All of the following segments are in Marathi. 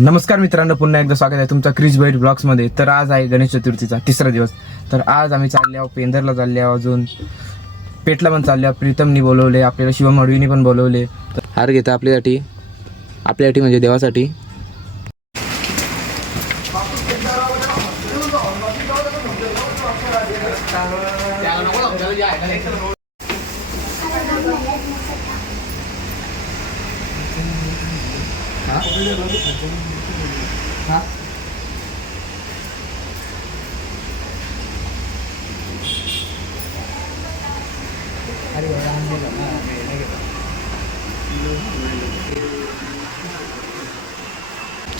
नमस्कार मित्रांनो पुन्हा एकदा स्वागत आहे तुमचा क्रिस बाईट ब्लॉग्समध्ये. तर आज आहे गणेश चतुर्थीचा तिसरा दिवस. तर आज आम्ही चालले आहोत पेंदरला चालले आहोत अजून. पेटला पण चालले आहोत प्रीतमनी बोलवले आपल्याला शिवम अडवीनी पण बोलवले. हार घेता आपल्यासाठी. आपल्यासाठी म्हणजे देवासाठी.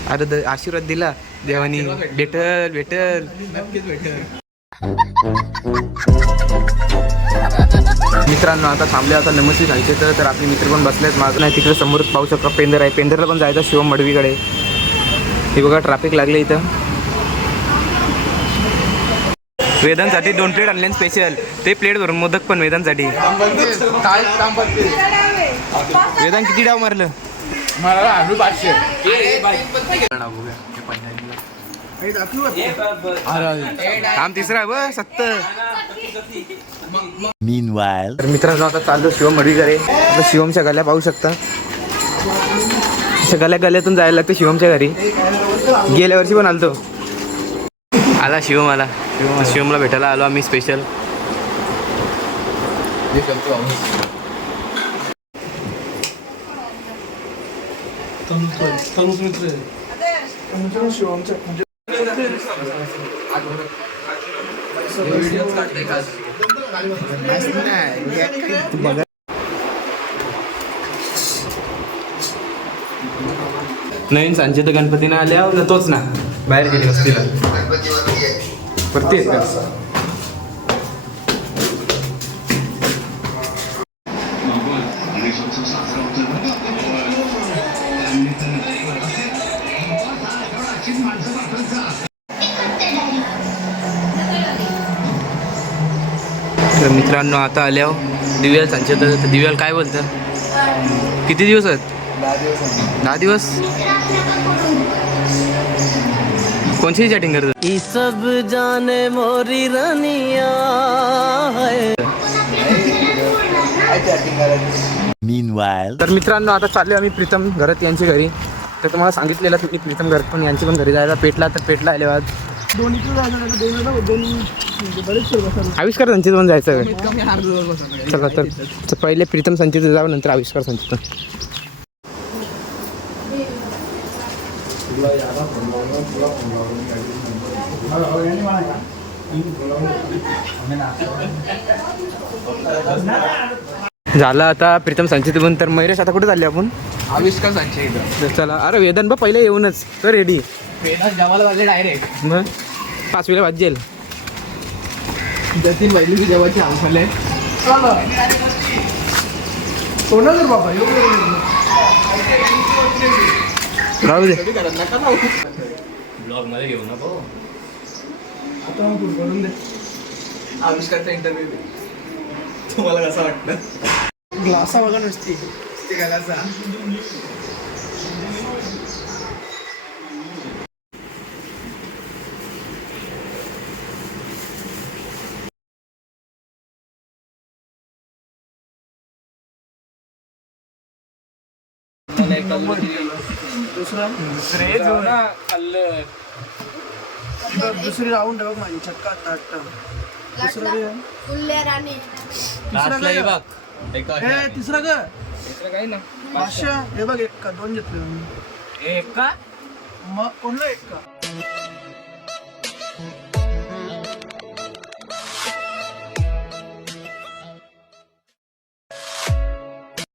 अरे द- आशीर्वाद दिला देवानी. भेटल भेटल. मित्रांनो आता थांबले आता नमस्ते सांगते तर तर आपले मित्र पण बसलेत माझं नाही तिकडे समोर पाहू शकता पेंदर आहे. पेंदरला पण जायचं शिवम मडवीकडे. हे बघा ट्रॅफिक लागले इथं. वेदांसाठी दोन प्लेट आणले स्पेशल ते प्लेट भरून मोदक पण वेदांसाठी. वेदांत किती डाव मारलं? काम तिसरा आहे ब सत्तर. तर मित्रांनो आता चाललो शिवम मडवीकडे आता शिवमच्या गल्या पाहू शकता. गल्या गल्यातून जायला लागतं शिवमच्या घरी. गेल्या वर्षी पण आलतो. आला शिवम आला. शिवमला भेटायला आलो आम्ही स्पेशल नवीन संचित गणपतीनं आल्या ना तोच ना. बाहेर गेली वस्तीला. परती आहेत का? तर मित्रांनो आता आल्या दिव्याल संचित तर दिव्याल काय बोलतं? किती दिवस आहेत? दहा दिवस. कोणची चॅटिंग करत सब जाने मोरी है। तर मित्रांनो आता चाललो आम्ही प्रीतम घरात यांच्या घरी. तर तुम्हाला सांगितलेलं तुम्ही प्रीतम घरात पण यांची पण घरी जायला पेटला तर पेटला आले आज आविष्कार संचित पण जायचं? चला तर. तर पहिले प्रीतम संचित जावं नंतर आविष्कार संचित. झालं आता प्रीतम संचित पण तर मयुरेश आता कुठे चालले आपण? आविष्कार सांगचे इथं. तर चला. अरे वेदन बा पहिले येऊनच. तर रेडी जेवायला डायरेक्ट मग? पाचवीला वाजेल जतीन बैलूची जेवायची आमफाले सोनं बाबा राहू दे. आविष्कारचा इंटरव्ह्यू दे. तुम्हाला कसं वाटलं? ग्लासा बघा नुसती. नुसती ग्लासा दुसरी राऊंड बघ माझी छक्का ताट फुल्ले राणी. हे तिसरा ग पाचशे हे बघ एक का दोन घेतले एक का? मग कोणला एक का?